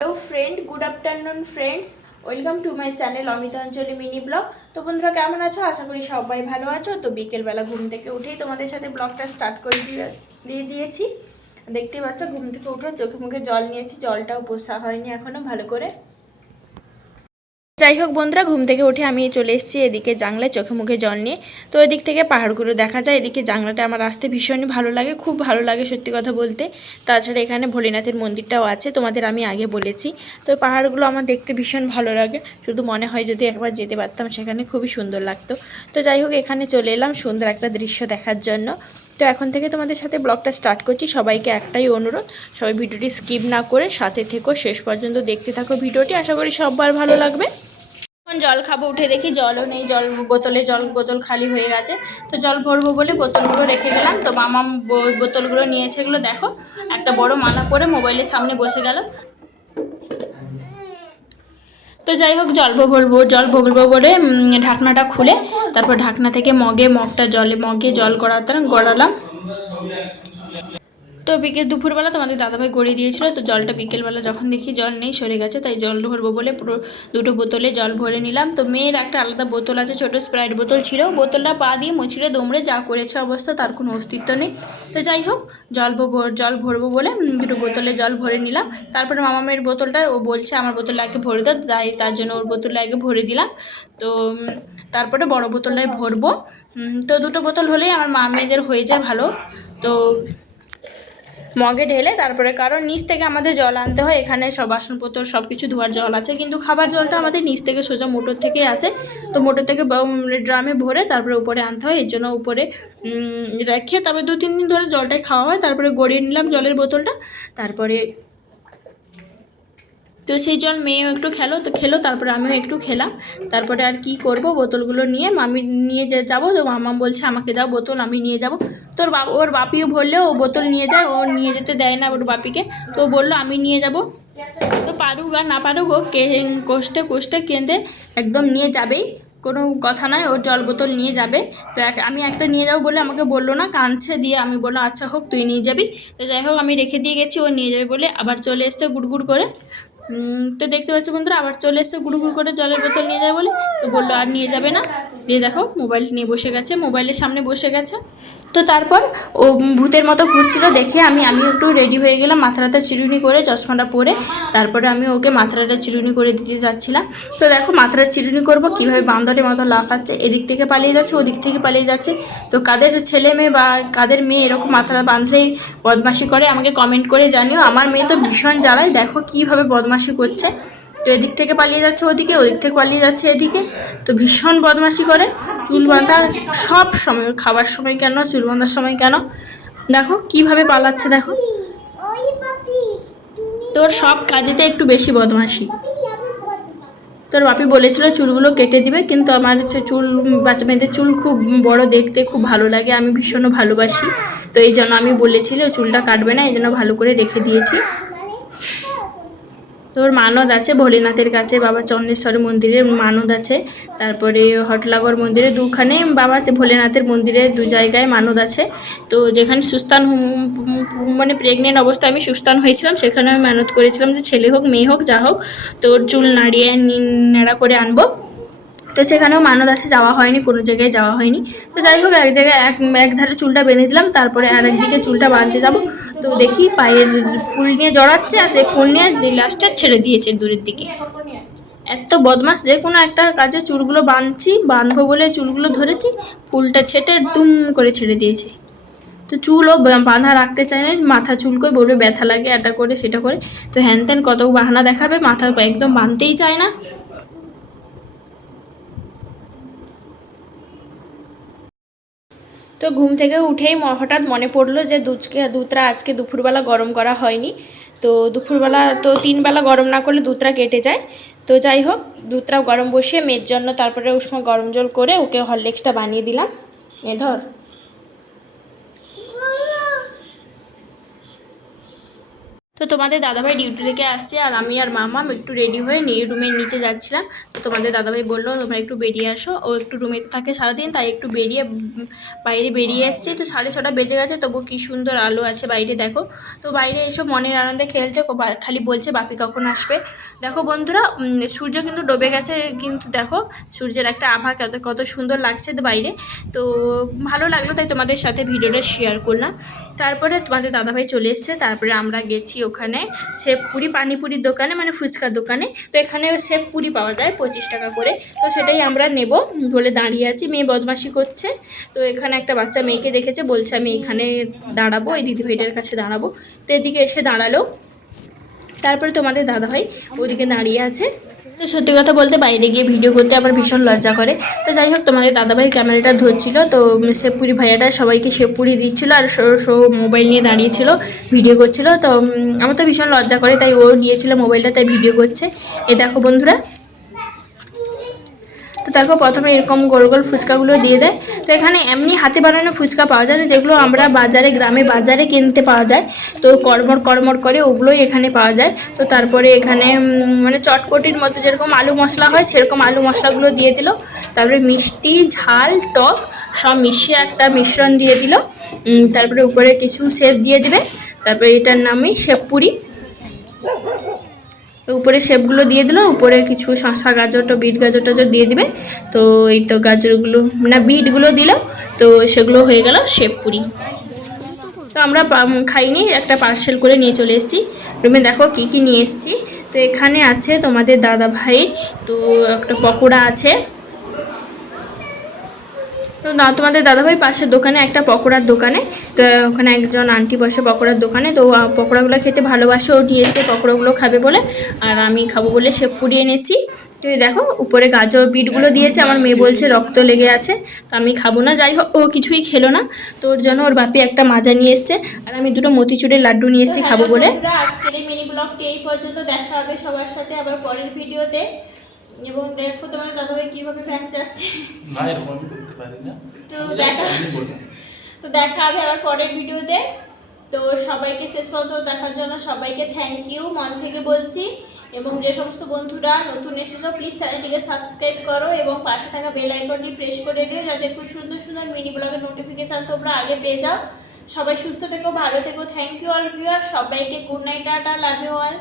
Hello friend, good afternoon friends, welcome to my channel Amitanjali mini blog. তো বন্ধুরা কেমন আছো? আশা করি সবাই ভালো আছো। তো বিকেলবেলা ঘুম থেকে উঠেই তোমাদের সাথে ব্লগটা স্টার্ট করে দিয়েছি। দেখতেই পাচ্ছ, ঘুম থেকে উঠে চোখে মুখে জল নিয়েছি, জলটাও পোষা হয়নি এখনও ভালো করে। যাই হোক বন্ধুরা, ঘুম থেকে উঠে আমি চলে এসেছি এদিকে জানলায় চোখে মুখে জল নিয়ে। তো এদিক থেকে পাহাড়গুলো দেখা যায়। এদিকে জানলাটা আমার আসতে ভীষণই ভালো লাগে, খুব ভালো লাগে সত্যি কথা বলতে। তাছাড়া এখানে ভোলেনাথের মন্দিরটাও আছে, তোমাদের আমি আগে বলেছি। তো পাহাড়গুলো আমার দেখতে ভীষণ ভালো লাগে, শুধু মনে হয় যদি একবার যেতে পারতাম সেখানে, খুবই সুন্দর লাগতো। তো যাই হোক, এখানে চলে এলাম সুন্দর একটা দৃশ্য দেখার জন্য। তো এখন থেকে তোমাদের সাথে ব্লগটা স্টার্ট করছি। সবাইকে একটাই অনুরোধ, সবাই ভিডিওটি স্কিপ না করে সাথে থেকো, শেষ পর্যন্ত দেখতে থাকো ভিডিওটি। আশা করি সবার ভালো লাগবে। এখন জল খাবো, উঠে দেখি জলও নেই, জল বোতল খালি হয়ে গেছে। তো জল ভরবো বলে বোতলগুলো রেখে গেলাম। তো মামা বোতলগুলো নিয়ে এসে এগুলো দেখো, একটা বড় মালা পরে মোবাইলের সামনে বসে গেল। তো যাই হোক, জল ভরবো বলে ঢাকনাটা খুলে তারপর ঢাকনা থেকে মগে জল গড়ালাম। তো দুপুরবেলা তোমাদের দাদাভাই গড়িয়ে দিয়েছিল। তো জলটা বিকেলবেলা যখন দেখি জল নেই, সরে গেছে, তাই জল ভরবো বলে পুরো দুটো বোতলে জল ভরে নিলাম। তো মেয়ের একটা আলাদা বোতল আছে, ছোটো স্প্রাইট বোতল ছিল, বোতলটা পা দিয়ে মুচড়ে দুমড়ে যা করেছে অবস্থা, তার কোনো অস্তিত্ব নেই। তো যাই হোক, জল ভরবো বলে দুটো বোতলে জল ভরে নিলাম। তারপরে মামামের বোতলটা ও বলছে আমার বোতলে আগে ভরে দাও, তার জন্য ওর বোতলে আগে ভরে দিলাম। তো তারপরে বড় বোতলটায় ভরবো। তো দুটো বোতল হলেই আমার মেয়েদের হয়ে যায় ভালো। তো মগে ঢেলে তারপরে, কারণ নিচ থেকে আমাদের জল আনতে হয়, এখানে সব বাসনপত্র সব কিছু ধোয়ার জল আছে, কিন্তু খাবার জলটা আমাদের নিচ থেকে সোজা মোটর থেকে আসে। তো মোটর থেকে ড্রামে ভরে তারপরে উপরে আনতে হয়, এর জন্য উপরে রেখে তারপরে 2-3 দিন ধরে জলটাই খাওয়া হয়। তারপরে গড়িয়ে নিলাম জলের বোতলটা। তারপরে তো সেই জল মেয়েও একটু খেলো, তারপরে আমিও একটু খেলাম। তারপরে আর কি করব, বোতলগুলো নিয়ে মামি নিয়ে যাবো। তো মামা বলছে আমাকে দাও বোতল, আমি নিয়ে যাব। তো ওর বাপিও বললে ও বোতল নিয়ে যায়, ও নিয়ে যেতে দেয় না ওর বাপিকে। তো ও বললো আমি নিয়ে যাব। তো পারুক আর না পারুক, ও কষ্টে কষ্টে কেঁদে একদম নিয়ে যাবেই, কোনো কথা নয়, ওর জল বোতল নিয়ে যাবে। তো আমি একটা নিয়ে যাবো বলে আমাকে বললো না, কাঁদছে, দিয়ে আমি বললাম আচ্ছা হোক, তুই নিয়ে যাবি। তো যাই হোক, আমি রেখে দিয়ে গেছি, ও নিয়ে যাবে বলে আবার চলে এসছে গুড়গুড় করে। তো দেখতে পাচ্ছ বন্ধুরা, আবার চলে এসছে গুড়গুড় করে জলের বোতল নিয়ে যাবে বলে। তো বললো আর নিয়ে যাবে না, দিয়ে দেখো মোবাইল নিয়ে বসে গেছে, মোবাইলের সামনে বসে গেছে। তো তারপর ও ভূতের মতো ঘুরছিল দেখে আমিও একটু রেডি হয়ে গেলাম, মাথাটা চিরুনি করে চশমাটা পরে। তারপরে আমি ওকে মাথাটা চিরুনি করে দিতে যাচ্ছিলাম। তো দেখো মাথাটা চিরুনি করবো কীভাবে বান্দরের মতো লাফাচ্ছে, এদিক থেকে পালিয়ে যাচ্ছে, ওদিক থেকে পালিয়ে যাচ্ছে। তো কাদের ছেলে মেয়ে বা কাদের মেয়ে এরকম মাথাটা বাঁধলেই বদমাশি করে, আমাকে কমেন্ট করে জানিও। আমার মেয়ে তো ভীষণ জ্বালায়, দেখো কীভাবে বদমাশি করছে। তো এদিক থেকে পালিয়ে যাচ্ছে ওদিকে, ওদিক থেকে পালিয়ে যাচ্ছে এদিকে। তো ভীষণ বদমাশি করে, চুল বাঁধা সব সময়, খাবার সময় কেন, চুল বাঁধার সময় কেন, দেখো কিভাবে পালাচ্ছে, দেখো। তোর সব কাজেতে একটু বেশি বদমাশি। তোর বাপি বলেছিল চুলগুলো কেটে দিবে, কিন্তু আমার চুল, বাচ্চা মেয়েদের চুল খুব বড় দেখতে, খুব ভালো লাগে, আমি ভীষণ ভালোবাসি। তো এই জন্য আমি বলেছিল চুলটা কাটবে না, এই জন্য ভালো করে রেখে দিয়েছি। তোর মানদ আছে ভোলেনাথের কাছে, বাবা চন্দ্রেশ্বর মন্দিরে মানদ আছে, তারপরে হটলাগড় মন্দিরে, দুখানে বাবা ভোলেনাথের মন্দিরে 2 জায়গায় মানদ আছে। তো যেখানে সুস্থান মানে প্রেগনেন্ট অবস্থায় আমি সুস্থান হয়েছিলাম, সেখানে আমি মানত করেছিলাম যে ছেলে হোক মেয়ে হোক যা হোক, তোর চুল নাড়িয়ে নেড়া করে আনবো। তো সেখানেও মানদ আছে, যাওয়া হয়নি, কোনো জায়গায় যাওয়া হয়নি। তো যাই হোক, এক জায়গায় এক ধারে চুলটা বেঁধে দিলাম, তারপরে আর একদিকে চুলটা বাঁধতে যাবো। তো দেখি পায়ের ফুল নিয়ে জড়াচ্ছে, আর সেই ফুল নিয়ে লাস্টটা ছেড়ে দিয়েছে দূরের দিকে। এত বদমাস, যে কোনো একটা কাজে চুলগুলো বাঁধবো বলে চুলগুলো ধরেছি, ফুলটা ছেটে দুম করে ছেড়ে দিয়েছে। তো চুলও বাঁধা রাখতে চায় না, মাথা চুল করে বলবে ব্যথা লাগে, এটা করে সেটা করে। তো হ্যান ত্যান কত বাহানা দেখাবে, মাথা একদম বাঁধতেই চায় না। তো ঘুম থেকে উঠেই হঠাৎ মনে পড়লো যে দুধটা আজকে দুপুরবেলা গরম করা হয়নি। তো দুপুরবেলা তো 3 বেলা গরম না করলে দুধটা কেটে যায়। তো যাই হোক, দুধটা গরম বসিয়ে মেয়ের জন্য তারপরে উষ্ণ গরম জল করে ওকে হরলিক্সটা বানিয়ে দিলাম। ধর। তো তোমাদের দাদাভাই ডিউটি থেকে আসছে আর আমি আর মামাম একটু রেডি হয়ে রুমের নিচে যাচ্ছিলাম। তো তোমাদের দাদাভাই বললো তোমরা একটু বেরিয়ে আসো, ও একটু রুমে থাকে সারাদিন, তাই একটু বাইরে বেরিয়ে এসেছি। তো 6:30 বেজে গেছে, তবু কি সুন্দর আলো আছে বাইরে দেখো। তো বাইরে এসব মনের আনন্দে খেলছে, খালি বলছে বাপি কখন আসবে। দেখো বন্ধুরা, সূর্য কিন্তু ডুবে গেছে, কিন্তু দেখো সূর্যের একটা আভা কত কত সুন্দর লাগছে বাইরে। তো ভালো লাগলো, তাই তোমাদের সাথে ভিডিওটা শেয়ার করলাম। তারপরে তোমাদের দাদাভাই চলে এসছে, তারপরে আমরা গেছি ওখানে সেবপুরি পানিপুরির দোকানে, মানে ফুচকার দোকানে। তো এখানে সেবপুরি পাওয়া যায় 25 টাকা করে, তো সেটাই আমরা নেব বলে দাঁড়িয়ে আছি। মেয়ে বদমাশি করছে, তো এখানে একটা বাচ্চা মেয়েকে দেখেছে, বলছে আমি এখানে দাঁড়াবো, এই দিদিভাইটার কাছে দাঁড়াবো। তো এদিকে এসে দাঁড়ালো। তারপরে তোমাদের দাদাভাই ওদিকে দাঁড়িয়ে আছে। তো সত্যি কথা বলতে বাইরে গিয়ে ভিডিও করতে আমার ভীষণ লজ্জা করে। তো যাই হোক, তোমাদের দাদাভাই ক্যামেরাটা ধরছিল, তো শেবপুরি ভাইয়াটা সবাইকে শেবপুরি দিচ্ছিল আর মোবাইল নিয়ে দাঁড়িয়েছিল, ভিডিও করছিল। তো আমার তো ভীষণ লজ্জা করে, তাই ও নিয়েছিল মোবাইলটা, তাই ভিডিও করছে। এ দেখো বন্ধুরা, তো দেখো প্রথমে এরকম গোল গোল ফুচকাগুলো দিয়ে দেয়। তো এখানে এমনি হাতে বানানো ফুচকা পাওয়া যায় না, যেগুলো আমরা গ্রামে বাজারে কিনতে পাওয়া যায়। তো কড়মড় কড়মড় করে ওগুলোই এখানে পাওয়া যায়। তো তারপরে এখানে মানে চটপটির মতো যেরকম আলু মশলা হয়, সেরকম আলু মশলাগুলো দিয়ে দিল। তারপরে মিষ্টি ঝাল টক সব মিশিয়ে একটা মিশ্রণ দিয়ে দিল। তারপরে উপরে কিছু সেব দিয়ে দিবে। তারপরে এটার নামই শেবপুরি। উপরে শেপগুলো দিয়ে দিল, উপরে কিছু শসা গাজর তো বিট গাজর টাজর দিয়ে দিবে। তো এই তো গাজরগুলো না বিটগুলো দিল, তো সেগুলো হয়ে গেল শেপপুরি। তো আমরা খাইনি, একটা পার্সেল করে নিয়ে চলে এসেছি রুমে। দেখো কি কি নিয়ে এসেছি। তো এখানে আছে তোমাদের দাদা ভাইয়ের তো একটা পকোড়া আছে। তো না, তোমাদের দাদাভাই পাশের দোকানে একটা পকোড়ার দোকানে, তো ওখানে একজন আন্টি বসে পকোড়ার দোকানে। তো পকোড়াগুলো খেতে ভালোবাসে, ও নিয়েছে পকোড়াগুলো খাবে বলে, আর আমি খাবো বলে শেবপুরি এনেছি। তো দেখো উপরে গাজর বিটগুলো দিয়েছে, আমার মেয়ে বলছে রক্ত লেগে আছে, তো আমি খাবো না। যাই হোক, ও কিছুই খেলো না, তো ওর জন্য ওর বাপি একটা মাজা নিয়ে এসছে, আর আমি দুটো মতিচুরের লাড্ডু নিয়ে এসেছি খাবো বলে। আজকের এই মিনি ব্লগটি এই পর্যন্ত, দেখা হবে সবার সাথে আবার পরের ভিডিওতে। এবং দেখো তোমাদের দাদাভাই কিভাবে ফ্যান চাচ্ছে, না এরকম আমি করতে পারি না। তো দেখা হবে আবার পরের ভিডিওতে। তো সবাইকে শেষ পর্যন্ত দেখার জন্য সবাইকে থ্যাংক ইউ মন থেকে বলছি। এবং যে সমস্ত বন্ধুরা নতুন এসেছো, প্লিজ চ্যানেলটিকে সাবস্ক্রাইব করো এবং পাশে থাকা বেল আইকনটি প্রেস করে দিও, যাতে খুব সুন্দর সুন্দর মিনি ব্লগের নোটিফিকেশান তোমরা আগে পেয়ে যাও। সবাই সুস্থ থেকো, ভালো থেকো। থ্যাংক ইউ অল ভিউয়ার, সবাইকে good night, tata, love you all.